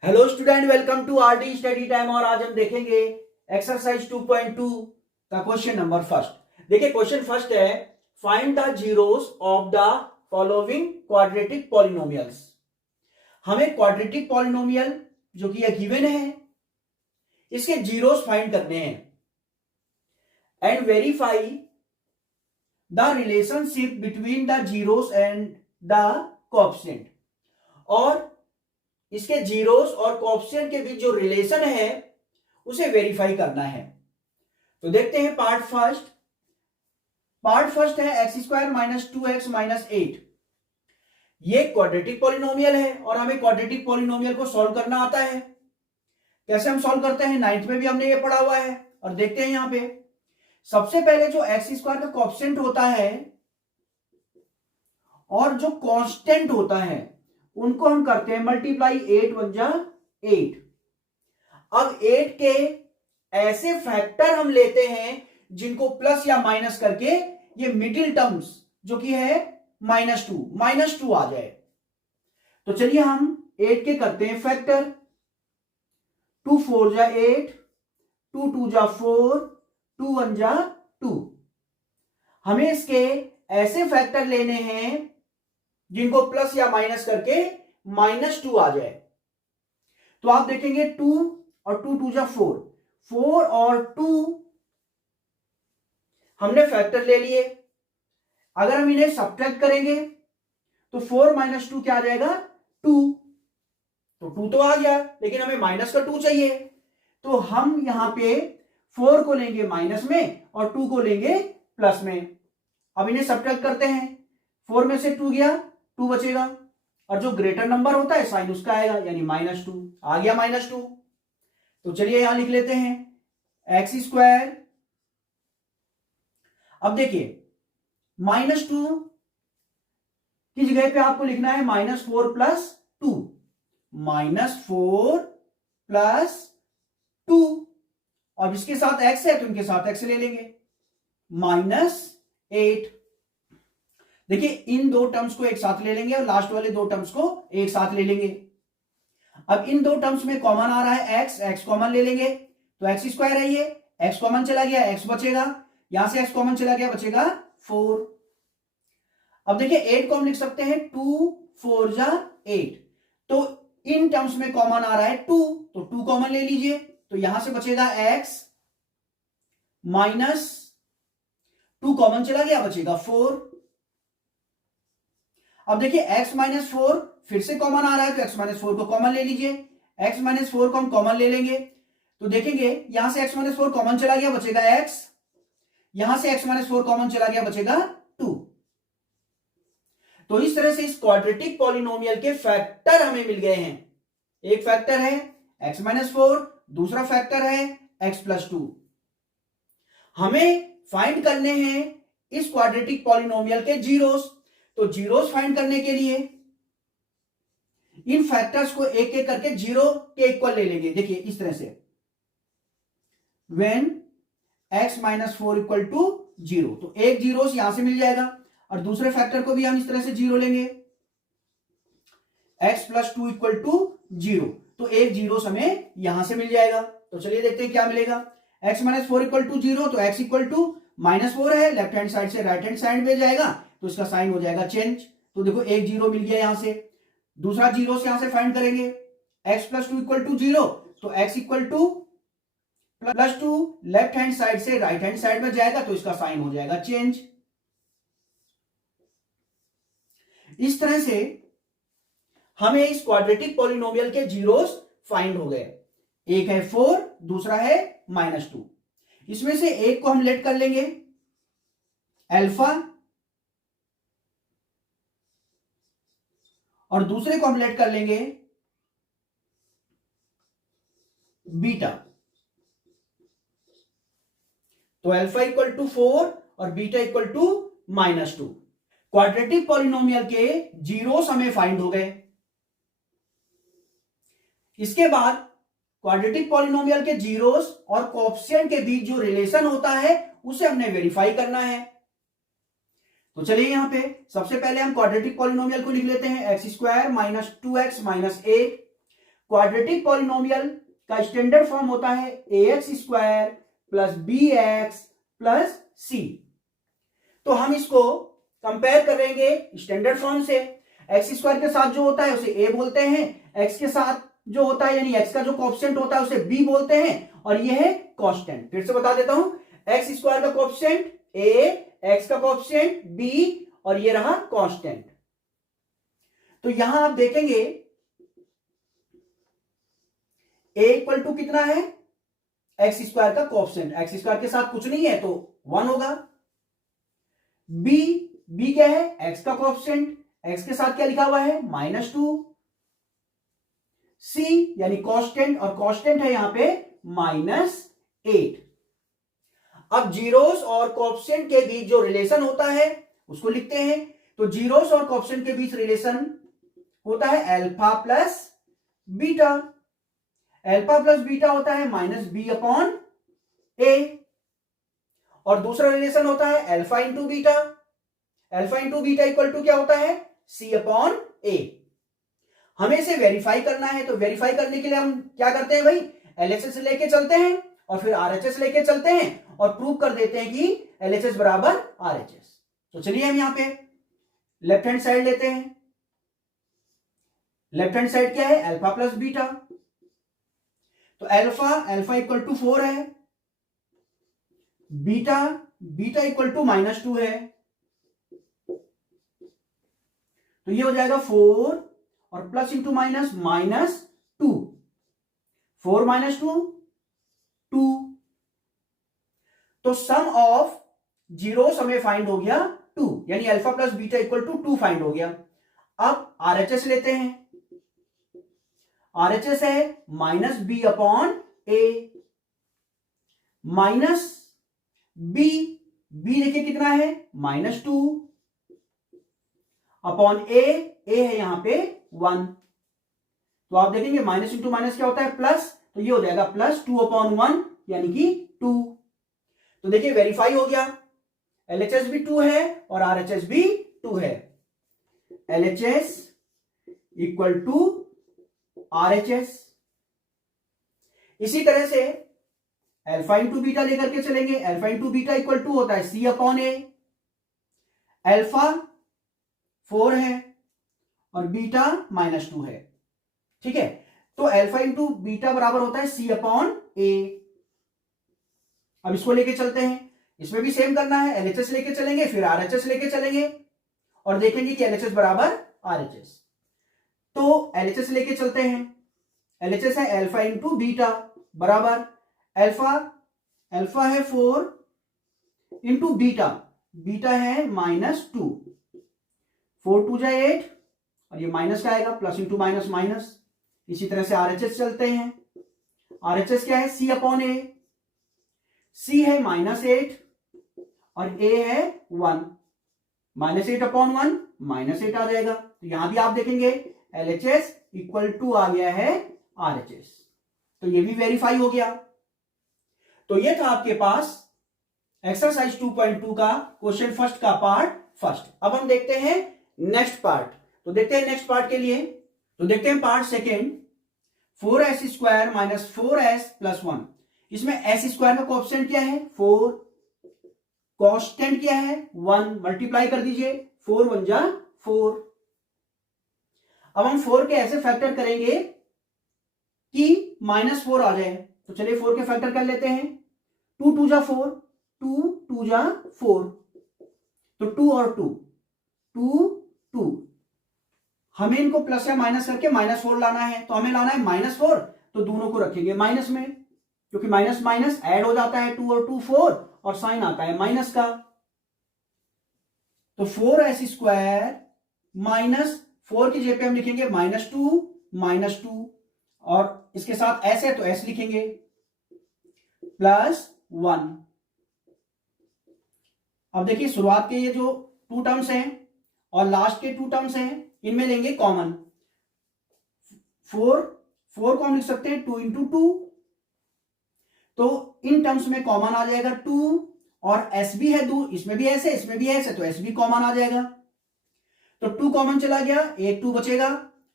Hello student, welcome to RD study time. और आज हम देखेंगे एक्सरसाइज 2.2 का क्वेश्चन नंबर फर्स्ट। देखिए क्वेश्चन फर्स्ट है, find the zeros of the following quadratic polynomials. हमें क्वाड्रेटिक पॉलिनोमियल जो कि यह गिवन है, इसके जीरोस फाइंड करने हैं and verify the relationship between the zeros and the coefficient. और इसके जीरोस और कोएफिशिएंट के बीच जो रिलेशन है उसे वेरीफाई करना है। तो देखते हैं पार्ट फर्स्ट है x square minus 2x minus 8। ये क्वाड्रेटिक पॉलिनोमियल है और हमें क्वाड्रेटिक पॉलिनोमियल को सॉल्व करना आता है। कैसे हम सॉल्व करते हैं, नाइन्थ में भी हमने ये पढ़ा हुआ है। और देखते हैं यहां पे सबसे पहले जो एक्स स्क्वायर का कोएफिशिएंट होता है और जो कांस्टेंट होता है उनको हम करते हैं मल्टीप्लाई। 8 वन जा 8। अब 8 के ऐसे फैक्टर हम लेते हैं जिनको प्लस या माइनस करके ये मिडिल टर्म्स जो कि है माइनस टू आ जाए। तो चलिए हम 8 के करते हैं फैक्टर। 2 4 जा 8, 2 2 जा 4, 2 1 जा 2। हमें इसके ऐसे फैक्टर लेने हैं जिनको प्लस या माइनस करके -2 आ जाए। तो आप देखेंगे 2 और 2 2 जा 4, 4 और 2 हमने फैक्टर ले लिए। अगर हम इन्हें सब्ट्रैक्ट करेंगे तो 4 - 2 क्या आ जाएगा, 2। तो 2 तो आ गया, लेकिन हमें माइनस का 2 चाहिए। तो हम यहां पे 4 को लेंगे माइनस में और 2 को लेंगे प्लस में। अब इन्हें सब्ट्रैक्ट करते हैं। 4 में से 2 गया, 2 बचेगा और जो ग्रेटर नंबर होता है साइन उसका आएगा, यानी -2 आ गया, -2। तो चलिए यहां लिख लेते हैं एक्स स्क्वायर। अब देखिए -2 की जगह पे आपको लिखना है -4 प्लस 2, -4 प्लस 2। अब इसके साथ x है तो इनके साथ x ले लेंगे, -8। देखिए इन दो टर्म्स को एक साथ ले लेंगे और लास्ट वाले दो टर्म्स को एक साथ ले लेंगे। अब इन दो टर्म्स में कॉमन आ रहा है x कॉमन ले लेंगे तो एक्स स्क्वायर है ये, x कॉमन चला गया x बचेगा, यहां से x कॉमन चला गया बचेगा 4। अब देखिए 8 को हम लिख सकते हैं 2 4 जा 8। तो इन टर्म्स में कॉमन आ रहा है 2, तो 2 कॉमन ले लीजिए। तो यहां से बचेगा x माइनस 2 कॉमन चला गया बचेगा 4। अब देखिए x - 4 फिर से कॉमन आ रहा है तो x - 4 को कॉमन ले लीजिए। x - 4 को हम कॉमन ले लेंगे तो देखेंगे यहां से x - 4 कॉमन चला गया बचेगा x, यहां से x - 4 कॉमन चला गया बचेगा 2। तो इस तरह से इस क्वाड्रेटिक पॉलिनोमियल के फैक्टर हमें मिल गए हैं। एक फैक्टर है x - 4, दूसरा फैक्टर है x + 2। हमें फाइंड करने हैं इस क्वाड्रेटिक पॉलिनोमियल के जीरोस। तो जीरोस फाइंड करने के लिए इन फैक्टर्स को एक एक करके जीरो के इक्वल ले लेंगे। देखिए इस तरह से when x - 4 = 0, तो एक जीरोस यहां से मिल जाएगा और दूसरे फैक्टर को भी हम इस तरह से जीरो लेंगे, x + 2 = 0, तो एक जीरोस हमें यहां से मिल जाएगा। तो चलिए देखते हैं क्या मिलेगा। x - 4 = 0, तो x = -4 है, लेफ्ट हैंड साइड से राइट हैंड साइड में जाएगा तो इसका साइन हो जाएगा चेंज। तो देखो एक जीरो मिल गया यहां से, दूसरा जीरो से यहां से फाइंड करेंगे। x + 2 = 0, तो x = +2 लेफ्ट हैंड साइड से राइट हैंड साइड में जाएगा तो इसका साइन हो जाएगा चेंज। इस तरह से हमें इस क्वाड्रेटिक पॉलिनोमियल के जीरोस फाइंड हो गए। एक है 4, दूसरा है -2। इसमें से एक को हम लेट कर लेंगे अल्फा और दूसरे को हम लेट कर लेंगे बीटा। तो अल्फा = 4 और बीटा = -2। क्वाड्रेटिक पॉलिनोमियल के जीरोस हमें फाइंड हो गए। इसके बाद क्वाड्रेटिक पॉलिनोमियल के जीरोस और कोएफिशिएंट के बीच जो रिलेशन होता है उसे हमने वेरीफाई करना है। तो चलिए यहां पे सबसे पहले हम क्वाड्रेटिक पॉलिनोमियल को लिख लेते हैं, x square minus 2x minus 8। Quadratic polynomial का स्टैंडर्ड फॉर्म होता है ax² plus bx plus c। तो हम इसको कंपेयर करेंगे स्टैंडर्ड फॉर्म से। x² के साथ जो होता है उसे a बोलते हैं, x के साथ जो होता है यानी x का जो कोएफिशिएंट होता है उसे b बोलते हैं, और ये है कांस्टेंट। फिर से बता देता हूं, x² का कोएफिशिएंट a, x का कोएफिशिएंट b, और ये रहा कांस्टेंट। तो यहां आप देखेंगे a इक्वल टू कितना है, x² का कोएफिशिएंट, x² के साथ कुछ नहीं है तो 1 होगा। b क्या है, x का कोएफिशिएंट, x के साथ क्या लिखा हुआ है -2। c यानी कांस्टेंट, और कांस्टेंट है यहां पे -8। अब जीरोस और कोएफिशिएंट के बीच जो रिलेशन होता है उसको लिखते हैं। तो जीरोस और कोएफिशिएंट के बीच रिलेशन होता है alpha plus beta. Alpha plus beta होता है -b/a, और दूसरा रिलेशन होता है alpha into beta. Alpha into beta equal to क्या होता है, c/a। हमें इसे वेरीफाई करना है, तो वेरीफाई करने के लिए हम क्या करते हैं भाई, LHS लेके चलते हैं और फिर RHS लेके चलते हैं और प्रूव कर देते हैं कि LHS बराबर RHS। तो चलिए हम यहां पे लेफ्ट हैंड साइड लेते हैं। लेफ्ट हैंड साइड क्या है, अल्फा प्लस बीटा। तो अल्फा इक्वल टू 4 है, बीटा इक्वल टू -2 है। तो ये हो जाएगा 4 और प्लस इंटू माइनस -2, 4 -2 2। तो सम ऑफ जीरोस हमें फाइंड हो गया 2, यानी alpha plus beta equal to 2 find हो गया। अब RHS लेते हैं। RHS है -b/a, माइनस b देखिए कितना है -2 अपॉन a है यहां पे 1। तो आप देखेंगे माइनस इंटू माइनस क्या होता है, प्लस, तो ये हो जाएगा +2/1 यानी कि 2। तो देखिए वेरीफाई हो गया, LHS भी 2 है और RHS भी 2 है। LHS equal to RHS। इसी तरह से अल्फा इंटू बीटा लेकर के चलेंगे। Alpha into beta equal to होता है c/a। अल्फा 4 है और बीटा -2 है, ठीक है। तो अल्फा इंटू बीटा बराबर होता है c/a। अब इसको लेके चलते हैं, इसमें भी सेम करना है, LHS लेके चलेंगे फिर RHS लेके चलेंगे और देखेंगे कि LHS बराबर RHS। तो LHS लेके चलते हैं। LHS है अल्फा इंटू बीटा बराबर अल्फा है 4 इंटू बीटा है -2, 4 2 जा 8 और ये माइनस का आएगा, प्लस इंटू माइनस माइनस। इसी तरह से RHS चलते हैं। RHS क्या है, c/a। c है -8 और a है 1, -8/1 -8 आ जाएगा। तो यहां भी आप देखेंगे LHS इक्वल टू आ गया है RHS। तो ये भी वेरीफाई हो गया। तो ये था आपके पास एक्सरसाइज 2.2 का क्वेश्चन फर्स्ट का पार्ट फर्स्ट। अब हम देखते हैं नेक्स्ट पार्ट। तो देखते हैं नेक्स्ट पार्ट के लिए, तो देखते हैं पार्ट सेकेंड। 4s² - 4s + 1। इसमें s² का कोएफिशिएंट क्या है, 4, कांस्टेंट क्या है 1, मल्टीप्लाई कर दीजिए, 4 1 जा 4। अब हम 4 के ऐसे फैक्टर करेंगे कि -4 आ जाए। तो चलिए 4 के फैक्टर कर लेते हैं। 2 2 जा 4, 2 2 जा 4, तो 2 और 2 2 2। हमें इनको प्लस या माइनस करके -4 लाना है, तो हमें लाना है -4, तो दोनों को रखेंगे माइनस में, क्योंकि माइनस माइनस ऐड हो जाता है, 2 और 2 4 और साइन आता है माइनस का। तो 4s² -4 की जगह पे हम लिखेंगे -2 और इसके साथ s है तो s लिखेंगे +1। अब देखिए शुरुआत के ये जो 2 टर्म्स हैं और लास्ट के 2 टर्म्स हैं, इनमें लेंगे कॉमन। 4 को हम लिख सकते हैं 2 × 2, तो इन टर्म्स में कॉमन आ जाएगा 2 और s भी है 2, इसमें भी s है इसमें भी s है, तो s भी कॉमन आ जाएगा। तो 2 कॉमन चला गया, 1 2 बचेगा,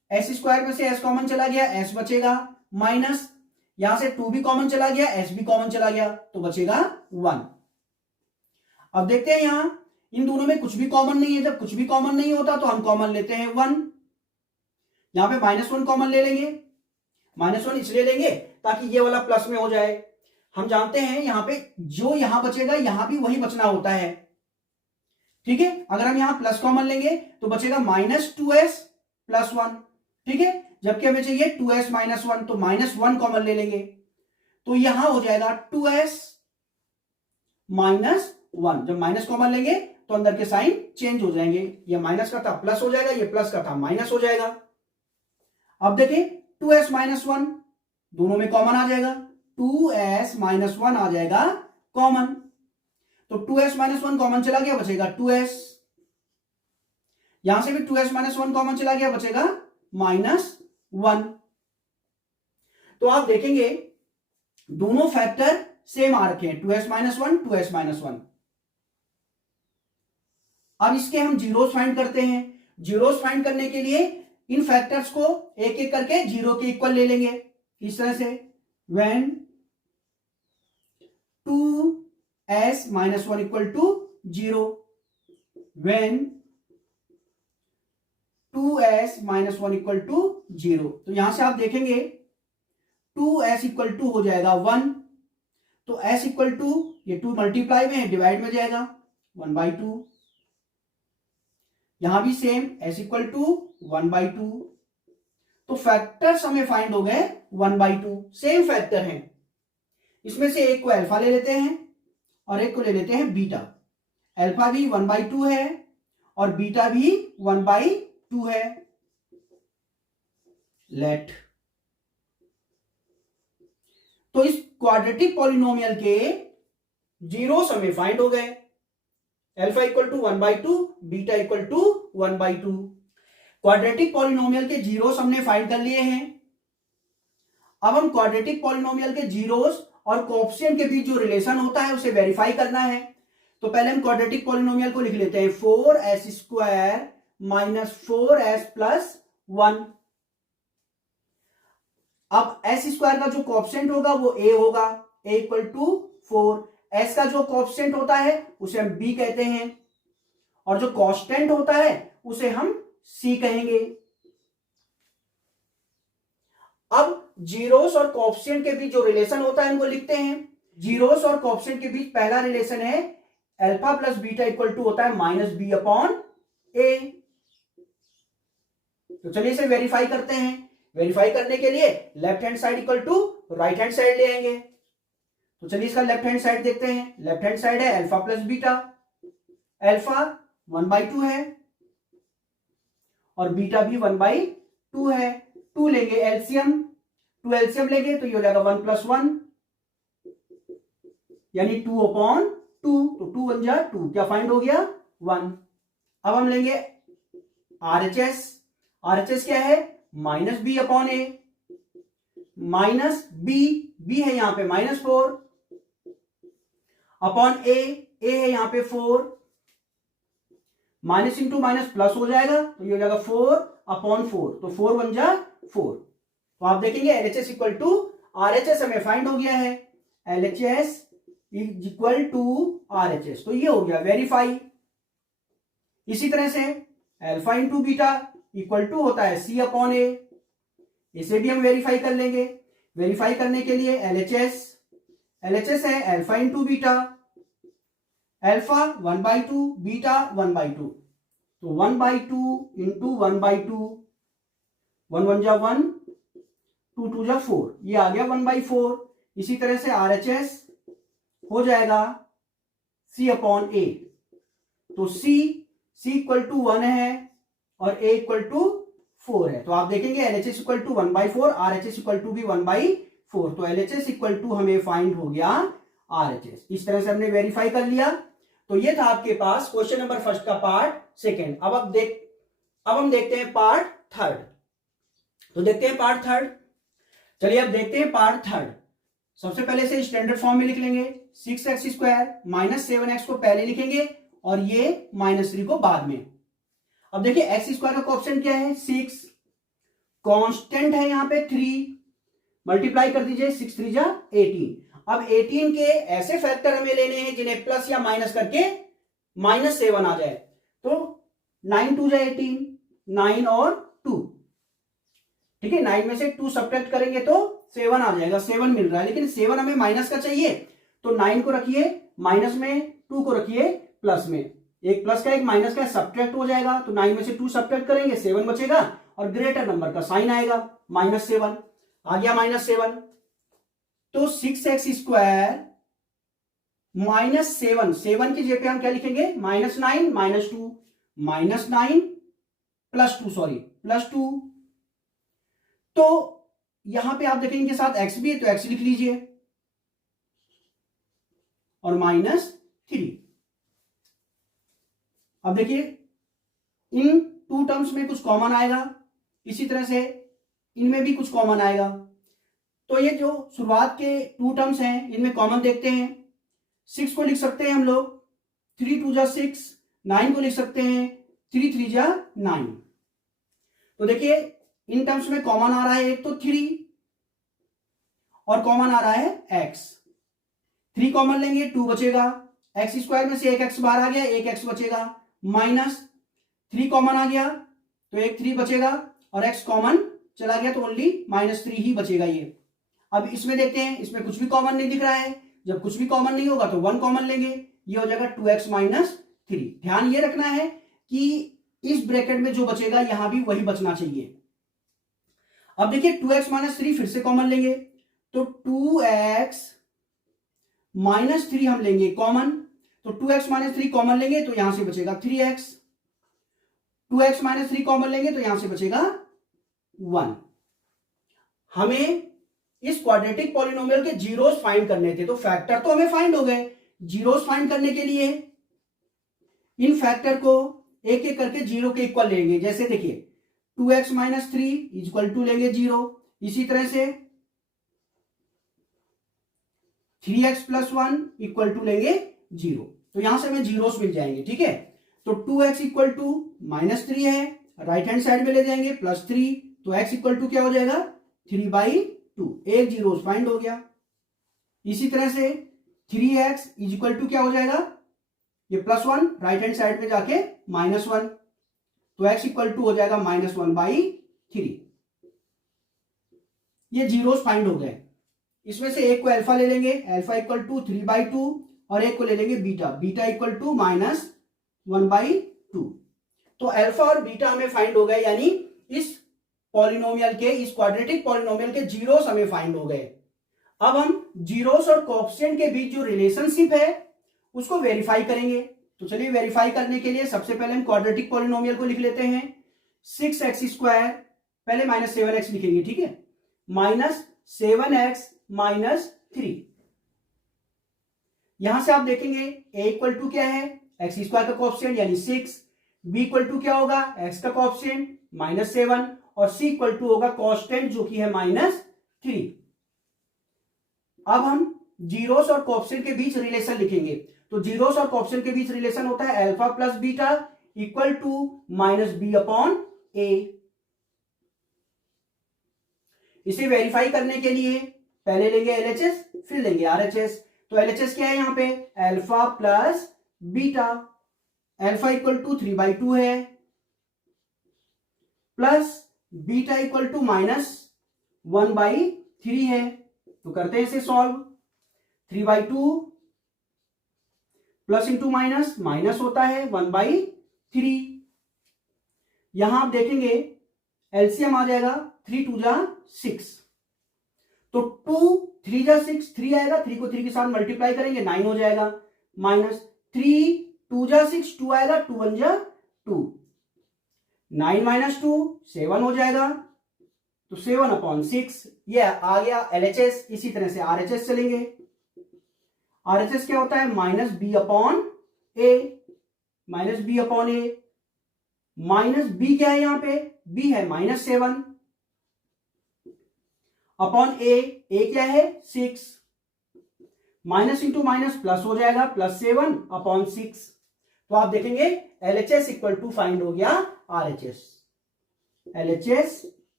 एस स्क्वायर में से एस कॉमन चला गया, एस बचेगा, माइनस यहां से 2 भी कॉमन चला गया, एस भी कॉमन चला गया, तो बचेगा 1। अब देखते हैं यहां इन दोनों में कुछ भी कॉमन नहीं है। जब कुछ भी कॉमन नहीं होता तो हम कॉमन लेते हैं 1। यहां पे -1 कॉमन ले लेंगे। -1 इसलिए लेंगे ताकि ये वाला प्लस में हो जाए। हम जानते हैं यहां पे जो यहां बचेगा यहां भी वही बचना होता है, ठीक है। अगर हम यहां प्लस कॉमन लेंगे तो बचेगा -2s + 1, ठीक है। जबकि हमें चाहिए 2s - 1, तो -1 कॉमन ले लेंगे, तो यहां हो जाएगा 2s - 1। जब माइनस कॉमन लेंगे तो अंदर के साइन चेंज हो जाएंगे, ये माइनस का था प्लस हो जाएगा, ये प्लस का था माइनस हो जाएगा। अब देखिए 2s - 1 दोनों में कॉमन आ जाएगा, 2s - 1 आ जाएगा कॉमन, तो 2s - 1 कॉमन चला गया, बचेगा 2s। यहां से भी 2s - 1 कॉमन चला गया, बचेगा -1। तो आप देखेंगे दोनों फैक्टर सेम आ रखे हैं, 2s - 1, 2s - 1। अब इसके हम जीरोस फाइंड करते हैं। जीरोस फाइंड करने के लिए इन फैक्टर्स को एक एक करके जीरो के इक्वल ले लेंगे। इस तरह से when 2s - 1 = 0, when 2s - 1 = 0, तो यहां से आप देखेंगे 2s = हो जाएगा 1, तो s = ये 2 मल्टीप्लाई में है, डिवाइड में जाएगा 1/2। यहां भी सेम s = 1/2, तो फैक्टर्स हमें फाइंड हो गए 1/2, सेम फैक्टर हैं। इसमें से एक को अल्फा ले लेते हैं और एक को ले लेते हैं बीटा। अल्फा भी 1/2 है और बीटा भी 1/2 है। लेट, तो इस क्वाड्रेटिक पॉलिनोमियल के जीरोस हमें फाइंड हो गए। Alpha = 1/2, beta = 1/2। क्वाड्रेटिक पॉलिनोमियल के जीरोस हमने फाइंड कर लिए हैं। अब हम क्वाड्रेटिक पॉलिनोमियल के जीरोस और कोएफिशिएंट के बीच जो रिलेशन होता है उसे वेरीफाई करना है। तो पहले हम क्वाड्रेटिक पॉलिनोमियल को लिख लेते हैं, 4s² - 4s + 1। अब s² का जो कोएफिशिएंट होगा वो a होगा, a = 4। s का जो कोएफिशिएंट होता है उसे हम b कहते हैं और जो कांस्टेंट होता है उसे हम c कहेंगे। अब जीरोस और कोएफिशिएंट के बीच जो रिलेशन होता है उनको लिखते हैं। जीरोस और कोएफिशिएंट के बीच पहला रिलेशन है अल्फा + बीटा = होता है -b/a। तो चलिए इसे वेरीफाई करते हैं। वेरीफाई करने के लिए left hand side = right hand side ले आएंगे। तो चलिए इसका लेफ्ट हैंड साइड देखते हैं। लेफ्ट हैंड साइड है अल्फा + बीटा। अल्फा 1/2 है और बीटा भी 1/2 है। 2 लेंगे एलसीएम, 2 एलसीएम लेंगे तो ये हो जाएगा 1 + 1 यानी 2/2, तो 2 × 1 = 2, क्या फाइंड हो गया 1। अब हम लेंगे आरएचएस। आरएचएस क्या है -b/a, -b है यहां पे -4 अपॉन a है यहां पे 4, माइनस इंटू माइनस प्लस हो जाएगा तो ये हो जाएगा 4/4, तो 4 × 1 = 4। तो आप देखेंगे LHS = RHS हमें फाइंड हो गया है, LHS = RHS, तो ये हो गया वेरीफाई। इसी तरह से अल्फा × बीटा = होता है C/A, इसे भी हम वेरीफाई कर लेंगे। वेरीफाई करने के लिए LHS है अल्फा × बीटा, अल्फा 1/2, बीटा 1/2, तो 1/2 × 1/2, 1 × 1 = 1, 2 × 2 = 4, ये आ गया 1/4। इसी तरह से RHS हो जाएगा C/A, तो C = 1 है और A = 4 है। तो आप देखेंगे LHS = 1/4, RHS = भी 1/4, तो LHS = हमें फाइंड हो गया RHS। इस तरह से हमने वेरीफाई कर लिया। तो ये था आपके पास क्वेश्चन नंबर फर्स्ट का पार्ट सेकेंड। अब हम देखते हैं पार्ट थर्ड। तो देखते हैं पार्ट थर्ड। चलिए अब देखते हैं पार्ट थर्ड। सबसे पहले से स्टैंडर्ड फॉर्म में लिख लेंगे, 6x² - 7x को पहले लिखेंगे और ये -3 को बाद में। अब देखिए x² का कोएफिशिएंट क्या है 6, कांस्टेंट है यहां पे 3, मल्टीप्लाई कर दीजिए 6 3 जा 18। अब 18 के ऐसे फैक्टर हमें लेने हैं जिन्हें प्लस या माइनस करके -7 आ जाए। तो 9 2 जा 18, 9 और 2, ठीक है, 9 में से 2 सब्ट्रैक्ट करेंगे तो 7 आ जाएगा, 7 मिल रहा है, लेकिन 7 हमें माइनस का चाहिए, तो 9 को रखिए माइनस में, 2 को रखिए प्लस में, एक प्लस का एक माइनस का सब्ट्रैक्ट हो जाएगा, तो 9 में से 2 सब्ट्रैक्ट करेंगे 7 बचेगा और ग्रेटर नंबर का साइन आएगा -7, आ गया -7। तो 6x स्क्वायर -7, 7 की जगह पे हम क्या लिखेंगे -9 -2, -9 +2, सॉरी +2। तो यहां पे आप देखेंगे इनके साथ x भी है तो x लिख लीजिए और -3। अब देखिए इन 2 टर्म्स में कुछ कॉमन आएगा, इसी तरह से इनमें भी कुछ कॉमन आएगा। तो ये जो शुरुआत के 2 टर्म्स हैं इनमें कॉमन देखते हैं। 6 को लिख सकते हैं हम लोग 3 2 जा 6, 9 को लिख सकते हैं 3 3 जा 9। तो देखिए इन टर्म्स में कॉमन आ रहा है एक तो 3 और कॉमन आ रहा है x। 3 कॉमन लेंगे 2 बचेगा, x स्क्वायर में से एक x बाहर आ गया, एक x बचेगा, -3 कॉमन आ गया तो एक 3 बचेगा और x कॉमन चला गया तो ओनली -3 ही बचेगा ये। अब इसमें देखते हैं, इसमें कुछ भी कॉमन नहीं दिख रहा है, जब कुछ भी कॉमन नहीं होगा तो 1 कॉमन लेंगे, ये हो जाएगा 2x - 3। ध्यान ये रखना है कि इस ब्रैकेट में जो बचेगा यहां भी वही बचना चाहिए। अब देखिए 2x - 3 फिर से कॉमन लेंगे तो 2x - 3 हम लेंगे कॉमन, तो 2x - 3 कॉमन लेंगे तो यहां से बचेगा 3x, 2x - 3 कॉमन लेंगे तो यहां से बचेगा 1। हमें इस क्वाड्रेटिक पॉलिनोमियल के जीरोस फाइंड करने थे, तो फैक्टर तो हमें फाइंड हो गए, जीरोस फाइंड करने के लिए इन फैक्टर को एक एक करके जीरो के इक्वल लेंगे। जैसे देखिए 2x - 3 इक्वल टू लेंगे 0, इसी तरह से 3x + 1 इक्वल टू लेंगे 0, तो यहां से हमें जीरोस मिल जाएंगे, ठीक है। तो 2x इक्वल टू -3 है, राइट हैंड साइड में ले जाएंगे +3, तो x इक्वल टू क्या हो जाएगा 3/2, एक जीरोस फाइंड हो गया। इसी तरह से 3x इक्वल टू क्या हो जाएगा, ये +1 राइट हैंड साइड में जाके -1, तो x इक्वल टू हो जाएगा -1/3। ये जीरोस फाइंड हो गए। इसमें से एक को अल्फा ले लेंगे, अल्फा इक्वल टू 3/2 और एक को ले लेंगे बीटा, बीटा इक्वल टू -1/2। तो अल्फा और बीटा हमें फाइंड हो गए, यानी इस पॉलिनोमियल के, इस क्वाड्रेटिक पॉलिनोमियल के जीरोस हमें फाइंड हो गए। अब हम जीरोस और कोएफिशिएंट के बीच जो रिलेशनशिप है उसको वेरीफाई करेंगे। तो चलिए वेरीफाई करने के लिए सबसे पहले हम क्वाड्रेटिक पॉलिनोमियल को लिख लेते हैं। 6x स्क्वायर, पहले -7x लिखेंगे, ठीक है, -7x - 3। यहां से आप देखेंगे a इक्वल टू क्या है, x स्क्वायर का कोएफिशिएंट यानी 6, b इक्वल टू क्या होगा x का कोएफिशिएंट -7 और c इक्वल टू होगा कांस्टेंट जो कि है -3। अब हम जीरोस और कोएफिशिएंट के बीच रिलेशन लिखेंगे। तो जीरोस और कोएफिशिएंट के बीच रिलेशन होता है alpha + beta equal to -b/a। इसे वेरीफाई करने के लिए पहले लेंगे LHS फिर लेंगे RHS। तो LHS क्या है, यहां पे alpha + beta, alpha equal to 3/2 है प्लस बीटा इक्वल टू -1/3 है। तो करते हैं इसे solve. 3/2 plus into minus, minus होता है 1/3। यहां आप देखेंगे एलसीएम आ जाएगा 3 2 जा 6, तो 2 3 जा 6, 3 आएगा, 3 को 3 के साथ मल्टीप्लाई करेंगे 9 हो जाएगा, माइनस 3 2 जा 6, 2 आएगा, 2 1 जा 2, 9 - 2 7 हो जाएगा, तो 7/6 ये आ गया LHS। इसी तरह से RHS चलेंगे। RHS क्या होता है, -b/a, -b/a, माइनस b क्या है यहां पे, b है -7 अपॉन a क्या है 6, माइनस इंटू माइनस प्लस हो जाएगा, +7/6। तो आप देखेंगे LHS इक्वल टू फाइंड हो गया RHS। LHS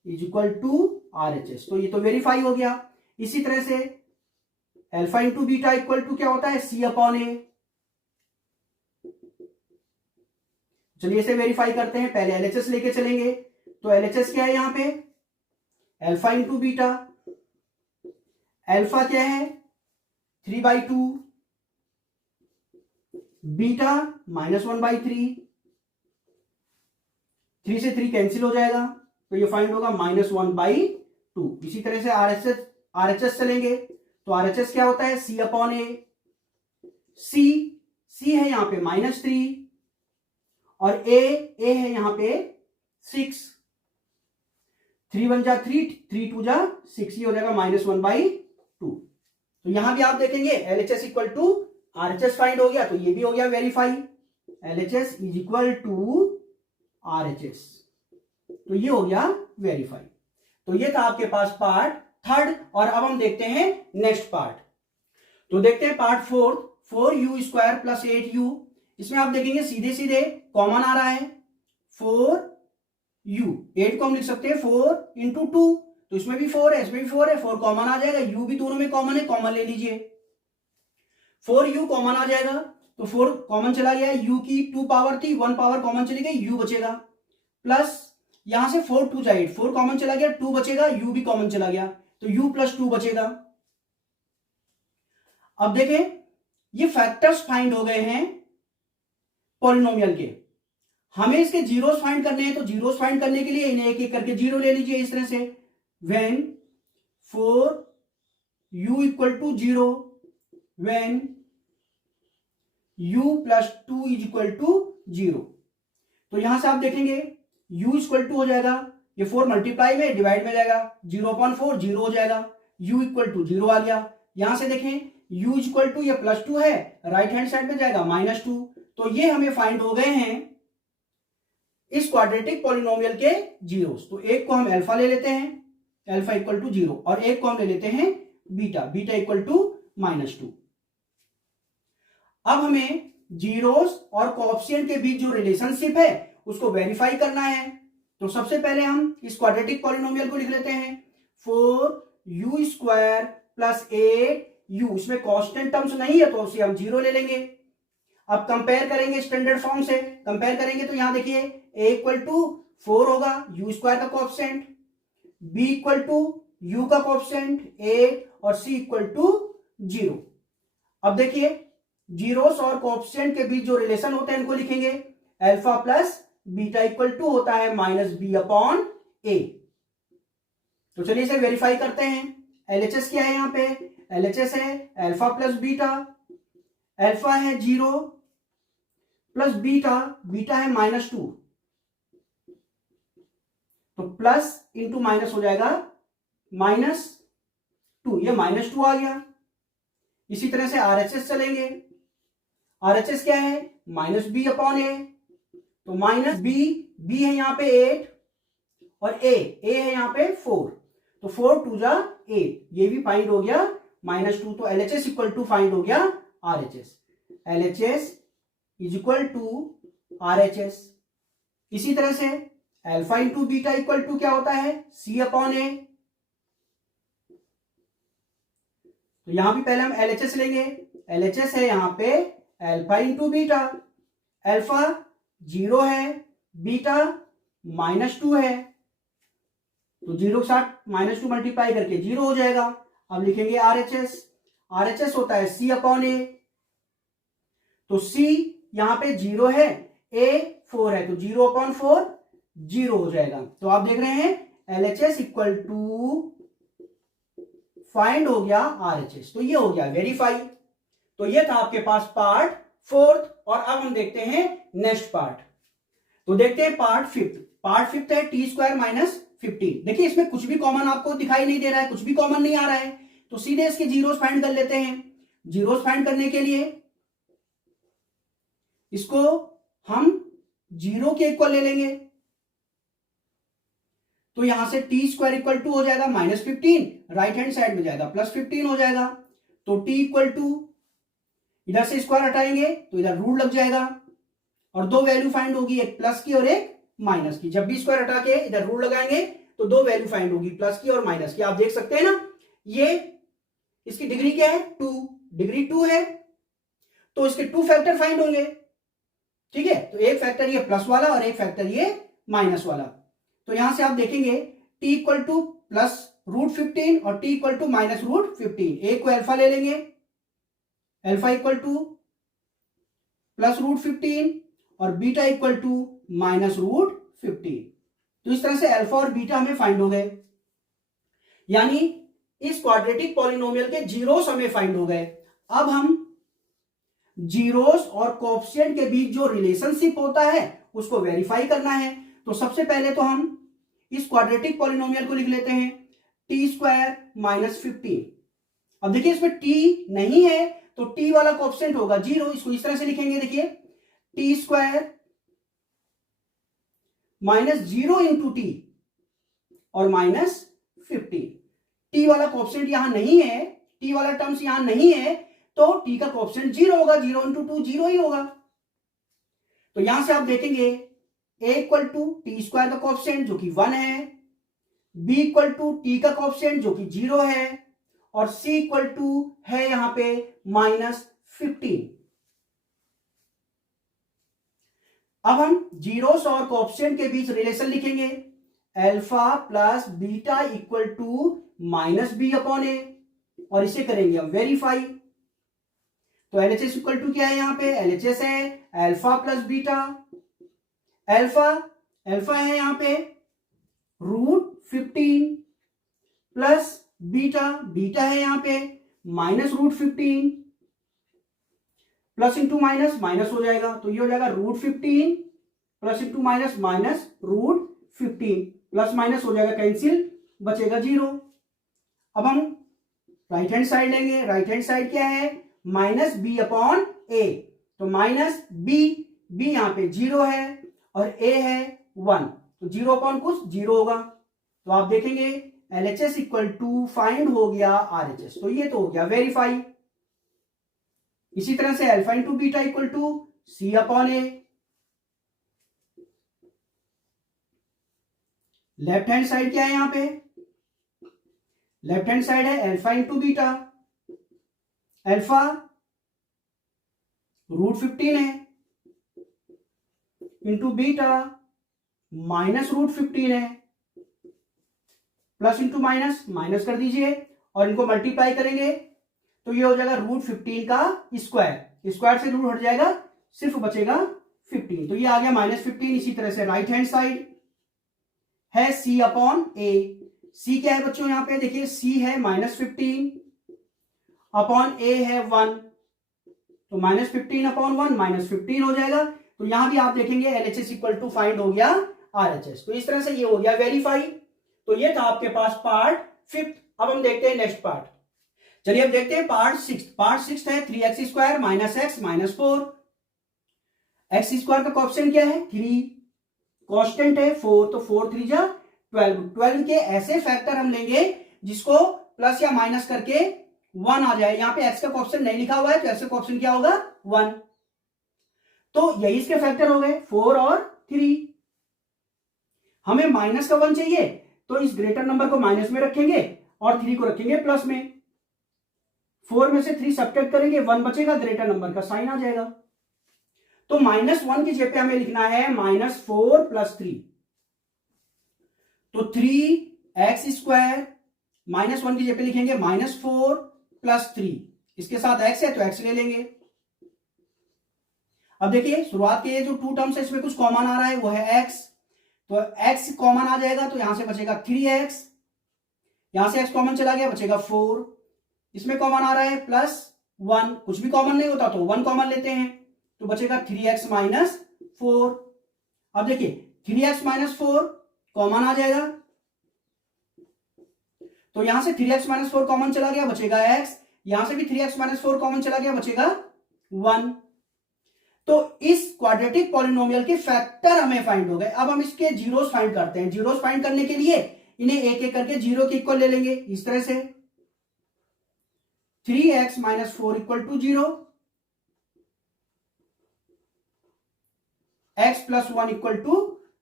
is equal to RHS। तो ये तो वेरीफाई हो गया। इसी तरह से alpha into beta equal to क्या होता है, C अपॉन A। चलिए इसे वेरीफाई करते हैं। पहले LHS लेके चलेंगे। तो LHS क्या है यहां पे, अल्फा इंटू बीटा। अल्फा क्या है 3/2, बीटा -1/3, 3 से 3 कैंसिल हो जाएगा, तो ये फाइंड होगा -1/2। इसी तरह से RHS चलेंगे। तो RHS क्या होता है, C अपॉन A। C है यहां पे -3 और A है यहां पे 6। 3 1 जा 3, 3 2 जा 6, ये हो जाएगा -1/2। तो यहां भी आप देखेंगे LHS equal to RHS find हो गया, तो ये भी हो गया verify. LHS is equal to RHS, तो ये हो गया वेरीफाई। तो ये था आपके पास पार्ट थर्ड। और अब हम देखते हैं नेक्स्ट पार्ट। तो देखते हैं पार्ट फोर्थ, 4u² + 8u। इसमें आप देखेंगे सीधे सीधे कॉमन आ रहा है 4u, 8 को हम लिख सकते हैं 4 × 2, तो इसमें भी 4 है, इसमें भी 4 है, 4 कॉमन आ जाएगा। u भी दोनों में कॉमन है, कॉमन ले लीजिए। 4u कॉमन आ जाएगा, तो 4 कॉमन चला गया, u की 2 पावर थी, 1 पावर कॉमन चली गई, u बचेगा। प्लस यहां से 4 2 जा 8, 4 कॉमन चला गया, 2 बचेगा, u भी कॉमन चला गया, तो u + 2 बचेगा। अब देखें ये फैक्टर्स फाइंड हो गए हैं पॉलिनोमियल के। हमें इसके जीरोस फाइंड करने हैं, तो जीरोस फाइंड करने के लिए इन्हें एक एक करके जीरो ले लीजिए इस तरह से। when 4u = 0, when u + 2 = 0। तो यहां से आप देखेंगे u = हो जाएगा, ये 4 मल्टीप्लाई में डिवाइड में जाएगा, 0/4 0 हो जाएगा, u = 0 आ गया। यहां से देखें u = ये +2 है, राइट हैंड साइड में जाएगा -2। तो ये हमें फाइंड हो गए हैं इस क्वाड्रेटिक पॉलिनोमियल के जीरोस। तो एक को हम अल्फा ले लेते हैं, अल्फा = 0, और एक को हम ले लेते हैं बीटा, बीटा = -2। अब हमें जीरोस और कोएफिशिएंट के बीच जो रिलेशनशिप है उसको वेरीफाई करना है। तो सबसे पहले हम इस क्वाड्रेटिक पॉलिनोमियल को लिख लेते हैं 4u² + 8u। इसमें कांस्टेंट टर्म्स नहीं है तो उसे हम 0 ले लेंगे। अब कंपेयर करेंगे स्टैंडर्ड फॉर्म से, कंपेयर करेंगे तो यहां देखिए a = 4 होगा, u² का कोएफिशिएंट, b = u का कोएफिशिएंट 8 और c = 0। अब देखिए जीरोस और कोएफिशिएंट के बीच जो रिलेशन होते हैं इनको लिखेंगे अल्फा + बीटा = होता है -b/a। तो चलिए इसे वेरीफाई करते हैं। LHS क्या है यहां पे, LHS है अल्फा + बीटा। अल्फा है 0 प्लस बीटा, बीटा है -2, तो प्लस इंटू माइनस हो जाएगा -2, ये -2 आ गया। इसी तरह से RHS चलेंगे। RHS क्या है -b/a, तो -b है यहां पे 8 और a है यहां पे 4, तो 4 2 जा 8, ये भी फाइंड हो गया -2। तो LHS = फाइंड हो गया RHS, LHS = RHS। इसी तरह से अल्फा इंटू बीटा = क्या होता है C/A। तो यहां भी पहले हम LHS लेंगे। LHS है यहां पे अल्फा इंटू बीटा। अल्फा 0 है, बीटा -2 है, तो 0 के साथ -2 मल्टीप्लाई करके 0 हो जाएगा। अब लिखेंगे RHS, RHS होता है C/A। तो C यहां पे 0 है, A 4 है, तो 0/4 0 हो जाएगा। तो आप देख रहे हैं LHS = फाइंड हो गया RHS, तो ये हो गया वेरीफाई। तो ये था आपके पास पार्ट फोर्थ। और अब हम देखते हैं नेक्स्ट पार्ट। तो देखते हैं पार्ट फिफ्थ। पार्ट फिफ्थ है t² - 15। देखिए इसमें कुछ भी कॉमन आपको दिखाई नहीं दे रहा है, कुछ भी कॉमन नहीं आ रहा है, तो सीधे इसके जीरोस फाइंड कर लेते हैं। जीरोस फाइंड करने के लिए इसको हम 0 के इक्वल ले लेंगे, तो यहां से t² = हो जाएगा -15, राइट हैंड साइड में जाएगा +15 हो जाएगा। तो t = इधर से स्क्वायर हटाएंगे तो इधर रूट लग जाएगा, और दो वैल्यू फाइंड होगी, एक प्लस की और एक माइनस की। जब भी स्क्वायर हटा के इधर रूट लगाएंगे तो दो वैल्यू फाइंड होगी, प्लस की और माइनस की। आप देख सकते हैं ना, ये इसकी डिग्री क्या है, 2, डिग्री 2 है, तो इसके 2 फैक्टर फाइंड होंगे। ठीक है, तो एक फैक्टर ये प्लस वाला और एक फैक्टर ये माइनस वाला। तो यहां से आप देखेंगे t इक्वल टू प्लस √15 और t इक्वल टू माइनस √15। एक को अल्फा ले लेंगे, अल्फा इक्वल टू प्लस √15 और बीटा इक्वल टू माइनस √15। तो इस तरह से अल्फा और बीटा हमें फाइंड हो गए, यानी इस क्वाड्रेटिक पॉलिनोमियल के जीरोस हमें फाइंड हो गए। अब हम जीरोस और कोएफिशिएंट के बीच जो रिलेशनशिप होता है उसको वेरीफाई करना है। तो सबसे पहले तो हम इस क्वाड्रेटिक पॉलिनोमियल को लिख लेते हैं t² माइनस 15। अब देखिए इसमें t नहीं है तो t वाला कोएफिशिएंट होगा 0, इसको इस तरह से लिखेंगे, देखिए t² माइनस 0 इंटू टी और माइनस 15। t वाला कोएफिशिएंट यहां नहीं है, t वाला टर्म्स यहां नहीं है, तो t का कोएफिशिएंट 0 होगा, 0 इंटू 2 0 ही होगा। तो यहां से आप देखेंगे a इक्वल टू t² का कोएफिशिएंट जो कि 1 है, b इक्वल टू t का कोएफिशिएंट जो कि 0 है, और c इक्वल टू है यहां पे माइनस 15। अब हम जीरोस और कोएफिशिएंट के बीच रिलेशन लिखेंगे, alpha plus beta equal to minus B upon ए, और इसे करेंगे हम वेरीफाई। तो LHS इक्वल टू क्या है, यहां पे LHS है अल्फा प्लस बीटा। अल्फा है यहां पे √15 प्लस बीटा है यहां पे माइनस √15, प्लस इंटू माइनस हो जाएगा, तो ये हो जाएगा √15 plus into minus √15, plus minus हो जाएगा कैंसिल, बचेगा 0। अब हम राइट हैंड साइड लेंगे, राइट हैंड साइड क्या है, माइनस बी अपॉन ए। तो माइनस बी यहां पे 0 है और a है 1, तो 0 अपॉन कुछ 0 होगा। तो आप देखेंगे LHS इक्वल टू फाइंड हो गया RHS, तो ये तो हो गया वेरीफाई। इसी तरह से alpha into beta equal to C upon A. Left hand side क्या है यहां पे, लेफ्ट हैंड साइड है अल्फा इंटू बीटा, अल्फा √15 है इंटू बीटा माइनस √15 है, प्लस इंटू माइनस कर दीजिए और इनको मल्टीप्लाई करेंगे तो ये हो जाएगा √15 का स्क्वायर से रूट हट जाएगा, सिर्फ बचेगा 15, तो ये आ गया -15। इसी तरह से राइट हैंड साइड है C अपॉन ए। C क्या है बच्चों, यहां पे देखिए C है -15 अपॉन ए है 1, तो -15 अपॉन 1 -15 हो जाएगा। तो यहां भी आप देखेंगे LHS इक्वल टू फाइंड हो गया RHS। तो इस तरह से ये हो गया वेरीफाई। तो ये था आपके पास पार्ट 5। अब हम देखते हैं नेक्स्ट पार्ट। चलिए अब देखते हैं पार्ट 6। पार्ट 6 है 3x² minus x minus 4। x² का कोएफिशिएंट क्या है 3, कांस्टेंट है 4, तो 4 3 जा 12 के ऐसे फैक्टर हम लेंगे जिसको प्लस या माइनस करके 1 आ जाए। यहां पे x का कोएफिशिएंट नहीं लिखा हुआ है तो x का कोएफिशिएंट क्या होगा 1, तो यही इसके फैक्टर हो गए 4 और 3। हमें माइनस का 1 चाहिए तो इस ग्रेटर नंबर को माइनस में रखेंगे और 3 को रखेंगे प्लस में। 4 में से 3 सब्ट्रैक्ट करेंगे, 1 बचेगा, ग्रेटर नंबर का साइन आ जाएगा। तो -1 की जगह पे हमें लिखना है -4 + 3। तो 3x² -1 की जगह पे लिखेंगे -4 + 3। इसके साथ x है तो x ले लेंगे। अब देखिए शुरुआत के ये जो 2 टर्म्स है इसमें कुछ कॉमन आ रहा है, वो है x, तो x कॉमन आ जाएगा तो यहां से बचेगा 3x, यहां से x कॉमन चला गया बचेगा 4, इसमें कॉमन आ रहा है +1, कुछ भी कॉमन नहीं होता तो 1 कॉमन लेते हैं तो बचेगा 3x - 4। अब देखिए 3x - 4 कॉमन आ जाएगा तो यहां से 3x - 4 कॉमन चला गया बचेगा x, यहां से भी 3x - 4 कॉमन चला गया बचेगा 1। तो इस क्वाड्रेटिक पॉलिनोमियल के फैक्टर हमें फाइंड हो गए। अब हम इसके जीरोस फाइंड करते हैं। जीरोस फाइंड करने के लिए इन्हें एक एक करके 0 के इक्वल ले लेंगे। इस तरह से 3x - 4 = 0, x + 1 =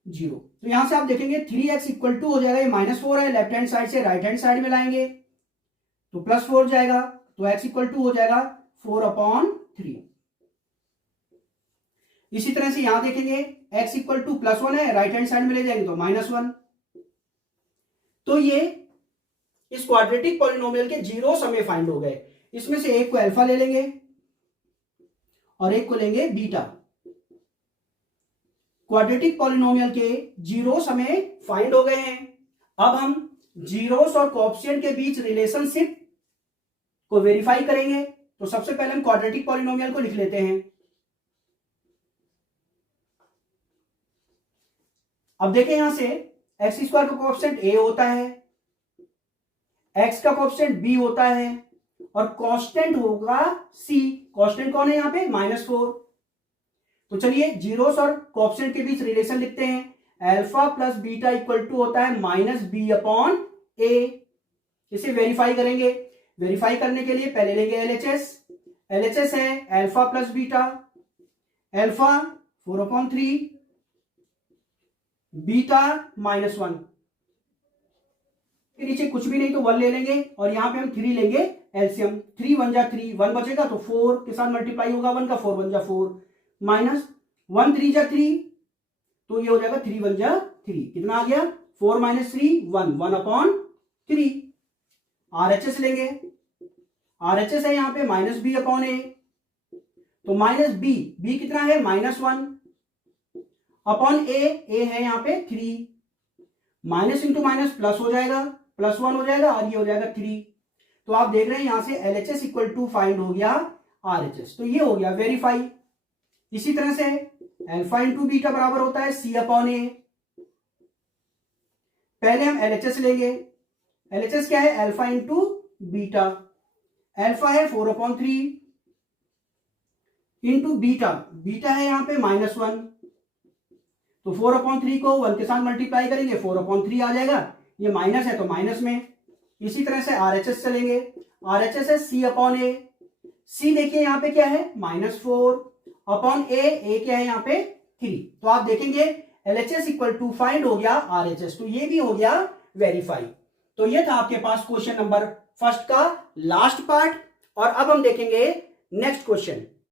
0। तो यहां से आप देखेंगे 3x इक्वल टू हो जाएगा, ये -4 है, लेफ्ट हैंड साइड से राइट हैंड साइड में लाएंगे तो +4 जाएगा, तो x इक्वल टू हो जाएगा 4/3। इसी तरह से यहां देखेंगे x इक्वल टू +1 है, राइट हैंड साइड में ले जाएंगे तो -1। तो ये इस क्वाड्रेटिक पॉलिनोमियल के जीरो समय फाइंड हो गए। इसमें से एक को अल्फा ले लेंगे और एक को लेंगे बीटा। क्वाड्रेटिक पॉलिनोमियल के जीरो समय फाइंड हो गए हैं। अब हम जीरोस और कोएफिशिएंट के बीच रिलेशनशिप को वेरीफाई करेंगे। तो सबसे पहले हम क्वाड्रेटिक पॉलिनोमियल को लिख लेते हैं। अब देखें यहां से एक्स स्क्वायर का कोएफिशिएंट a होता है, x का कोएफिशिएंट b होता है और कांस्टेंट होगा c। कांस्टेंट कौन है यहां पे? -4। तो चलिए जीरोस और कोएफिशिएंट के बीच रिलेशन लिखते हैं। Alpha plus beta equal to होता है -b/a। इसे वेरीफाई करेंगे। वेरीफाई करने के लिए पहले लेंगे LHS। LHS है alpha plus beta, alpha 4/3, beta -1 के नीचे कुछ भी नहीं तो 1 ले लेंगे और यहां पे हम 3 लेंगे एलसीएम। 3 1 जा 3, 1 बचेगा तो 4 के साथ मल्टीप्लाई होगा 1 का, 4 1 जा 4 माइनस 1 3 जा 3, तो ये हो जाएगा 3 1 जा 3। कितना आ गया? 4 - 3 1, 1/3। RHS लेंगे। RHS है यहां पे -b/a, तो -b कितना है? -1/a। a है यहां पे 3, माइनस इंटू माइनस प्लस हो जाएगा, +1 हो जाएगा और ये हो जाएगा 3। तो आप देख रहे हैं यहां से LHS इक्वल टू फाइंड हो गया RHS। तो ये हो गया वेरीफाई। इसी तरह से अल्फा इंटू बीटा बराबर होता है c/a। पहले हम LHS लेंगे। LHS क्या है? Alpha into beta. अल्फा है 4/3 इंटू बीटा। बीटा है यहां पे -1, तो 4/3 को 1 के साथ मल्टीप्लाई करेंगे 4/3 आ जाएगा। ये माइनस है तो माइनस में। इसी तरह से RHS चलेंगे। RHS है c/a। c देखिए यहां पे क्या है? -4/a। a क्या है यहां पे? 3। तो आप देखेंगे LHS इक्वल टू फाइंड हो गया RHS। तो ये भी हो गया वेरीफाई। तो ये था आपके पास क्वेश्चन नंबर फर्स्ट का लास्ट पार्ट। और अब हम देखेंगे नेक्स्ट क्वेश्चन।